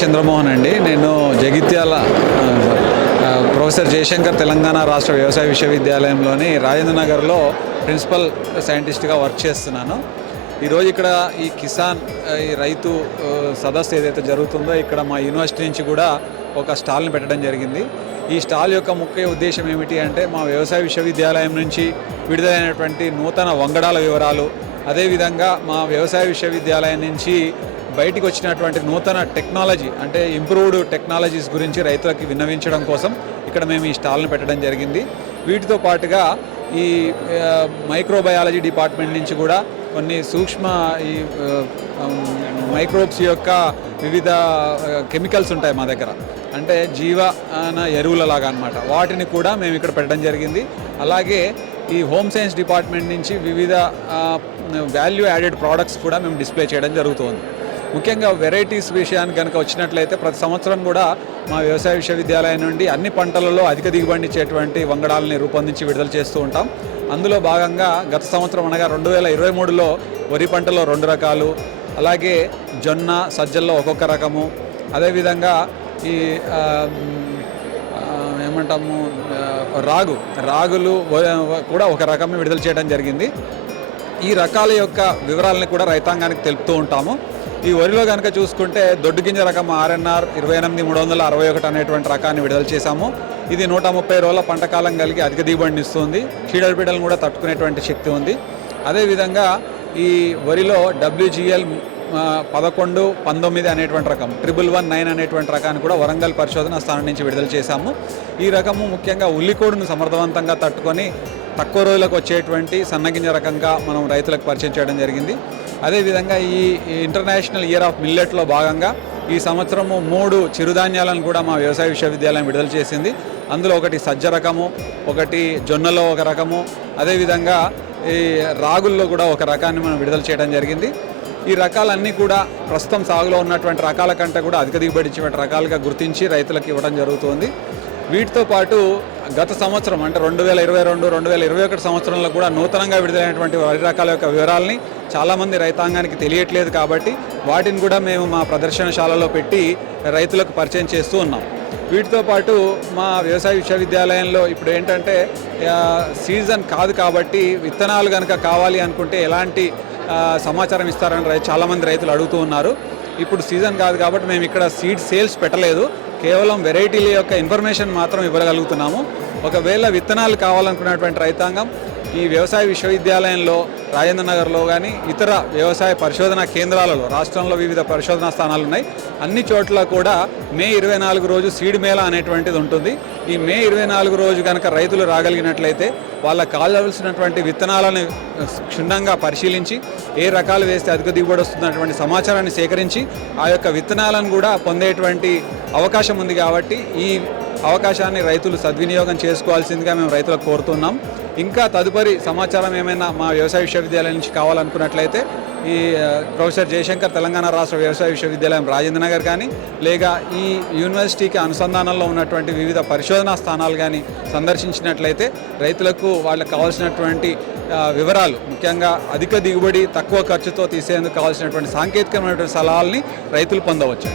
చంద్రమోహన్ అండి. నేను జగిత్యాల ప్రొఫెసర్ జయశంకర్ తెలంగాణ రాష్ట్ర వ్యవసాయ విశ్వవిద్యాలయంలోని రాజేంద్ర నగర్లో ప్రిన్సిపల్ సైంటిస్ట్గా వర్క్ చేస్తున్నాను. ఈరోజు ఇక్కడ ఈ కిసాన్ ఈ రైతు సదస్సు ఏదైతే జరుగుతుందో ఇక్కడ మా యూనివర్సిటీ నుంచి కూడా ఒక స్టాల్ని పెట్టడం జరిగింది. ఈ స్టాల్ యొక్క ముఖ్య ఉద్దేశం ఏమిటి అంటే మా వ్యవసాయ విశ్వవిద్యాలయం నుంచి విడుదలైనటువంటి నూతన వంగడాల వివరాలు అదేవిధంగా మా వ్యవసాయ విశ్వవిద్యాలయం నుంచి బయటికి వచ్చినటువంటి నూతన టెక్నాలజీ అంటే ఇంప్రూవ్డ్ టెక్నాలజీస్ గురించి రైతులకి విన్నవించడం కోసం ఇక్కడ మేము ఈ స్టాల్ని పెట్టడం జరిగింది. వీటితో పాటుగా ఈ మైక్రోబయాలజీ డిపార్ట్మెంట్ నుంచి కూడా కొన్ని సూక్ష్మ ఈ మైక్రోబ్స్ యొక్క వివిధ కెమికల్స్ ఉంటాయి మా దగ్గర. అంటే జీవన ఎరువులలాగా అనమాట వాటిని కూడా మేము ఇక్కడ పెట్టడం జరిగింది. అలాగే ఈ హోమ్ సైన్స్ డిపార్ట్మెంట్ నుంచి వివిధ వాల్యూ యాడెడ్ ప్రోడక్ట్స్ కూడా మేము డిస్ప్లే చేయడం జరుగుతుంది. ముఖ్యంగా వెరైటీస్ విషయానికి కనుక వచ్చినట్లయితే ప్రతి సంవత్సరం కూడా మా వ్యవసాయ విశ్వవిద్యాలయం నుండి అన్ని పంటలలో అధిక దిగుబడి ఇచ్చేటువంటి వంగడాలని రూపొందించి విడుదల చేస్తూ ఉంటాం. అందులో భాగంగా గత సంవత్సరం అనగా రెండు వేల ఇరవై మూడులో వరి పంటలో రెండు రకాలు అలాగే జొన్న సజ్జల్లో ఒక్కొక్క రకము. అదేవిధంగా ఈ ఏమంటాము రాగు రాగులు కూడా ఒక రకం విడుదల చేయడం జరిగింది. ఈ రకాల యొక్క వివరాలను కూడా రైతాంగానికి తెలుపుతూ ఉంటాము. ఈ వరిలో కనుక చూసుకుంటే దొడ్డు గింజ రకం ఆర్ఎన్ఆర్ ఇరవై ఎనిమిది మూడు వందల అరవై ఒకటి అనేటువంటి రకాన్ని విడుదల చేశాము. ఇది నూట ముప్పై రోజుల పంటకాలం కలిగి అధిక దిగుబడిని ఇస్తుంది. చీడపీడలను కూడా తట్టుకునేటువంటి శక్తి ఉంది. అదేవిధంగా ఈ వరిలో డబ్ల్యూజిఎల్ పదకొండు పంతొమ్మిది అనేటువంటి రకం ట్రిపుల్ వన్ నైన్ అనేటువంటి రకాన్ని కూడా వరంగల్ పరిశోధన స్థానం నుంచి విడుదల చేశాము. ఈ రకము ముఖ్యంగా ఉల్లికోడును సమర్థవంతంగా తట్టుకొని తక్కువ రోజులకు వచ్చేటువంటి సన్నగింజ రకంగా మనం రైతులకు పరిచయం చేయడం జరిగింది. అదేవిధంగా ఈ ఇంటర్నేషనల్ ఇయర్ ఆఫ్ మిల్లెట్లో భాగంగా ఈ సంవత్సరము మూడు చిరుధాన్యాలను కూడా మా వ్యవసాయ విశ్వవిద్యాలయం విడుదల చేసింది. అందులో ఒకటి సజ్జ రకము ఒకటి జొన్నలో ఒక రకము అదేవిధంగా ఈ రాగుల్లో కూడా ఒక రకాన్ని మనం విడుదల చేయడం జరిగింది. ఈ రకాలన్నీ కూడా ప్రస్తుతం సాగులో ఉన్నటువంటి రకాల కంటే కూడా అధిక దిగుబడి ఇచ్చేటువంటి రకాలుగా గుర్తించి రైతులకు ఇవ్వడం జరుగుతుంది. వీటితో పాటు గత సంవత్సరం అంటే రెండు వేల ఇరవై రెండు రెండు వేల ఇరవై ఒకటి సంవత్సరంలో కూడా నూతనంగా విడుదలైనటువంటి వరి రకాల యొక్క వివరాలని చాలామంది రైతాంగానికి తెలియట్లేదు కాబట్టి వాటిని కూడా మేము మా ప్రదర్శనశాలలో పెట్టి రైతులకు పరిచయం చేస్తూ ఉన్నాం. వీటితో పాటు మా వ్యవసాయ విశ్వవిద్యాలయంలో ఇప్పుడు ఏంటంటే సీజన్ కాదు కాబట్టి విత్తనాలు కనుక కావాలి అనుకుంటే ఎలాంటి సమాచారం ఇస్తారని చాలామంది రైతులు అడుగుతూ ఉన్నారు. ఇప్పుడు సీజన్ కాదు కాబట్టి మేము ఇక్కడ సీడ్ సేల్స్ పెట్టలేదు. కేవలం వెరైటీల యొక్క ఇన్ఫర్మేషన్ మాత్రం ఇవ్వగలుగుతున్నాము. ఒకవేళ విత్తనాలు కావాలనుకున్నటువంటి రైతాంగం ఈ వ్యవసాయ విశ్వవిద్యాలయంలో రాజేంద్ర నగర్లో కానీ ఇతర వ్యవసాయ పరిశోధనా కేంద్రాలలో రాష్ట్రంలో వివిధ పరిశోధనా స్థానాలు ఉన్నాయి అన్ని చోట్ల కూడా మే ఇరవై నాలుగు రోజు సీడ్ మేళ అనేటువంటిది ఉంటుంది. ఈ మే ఇరవై నాలుగు రోజు కనుక రైతులు రాగలిగినట్లయితే వాళ్ళకు కావాల్సినటువంటి విత్తనాలను క్షుణ్ణంగా పరిశీలించి ఏ రకాలు వేస్తే అధిక దిగుబడి వస్తున్నటువంటి సమాచారాన్ని సేకరించి ఆ యొక్క విత్తనాలను కూడా పొందేటువంటి అవకాశం ఉంది కాబట్టి ఈ అవకాశాన్ని రైతులు సద్వినియోగం చేసుకోవాల్సిందిగా మేము రైతులకు కోరుతున్నాం. ఇంకా తదుపరి సమాచారం ఏమైనా మా వ్యవసాయ విశ్వవిద్యాలయం నుంచి కావాలనుకున్నట్లయితే ఈ ప్రొఫెసర్ జయశంకర్ తెలంగాణ రాష్ట్ర వ్యవసాయ విశ్వవిద్యాలయం రాజేంద్ర నగర్ కానీ లేదా ఈ యూనివర్సిటీకి అనుసంధానంలో ఉన్నటువంటి వివిధ పరిశోధనా స్థానాలు కానీ సందర్శించినట్లయితే రైతులకు వాళ్ళకి కావాల్సినటువంటి వివరాలు ముఖ్యంగా అధిక దిగుబడి తక్కువ ఖర్చుతో తీసేందుకు కావాల్సినటువంటి సాంకేతికమైనటువంటి సలహాలని రైతులు పొందవచ్చు.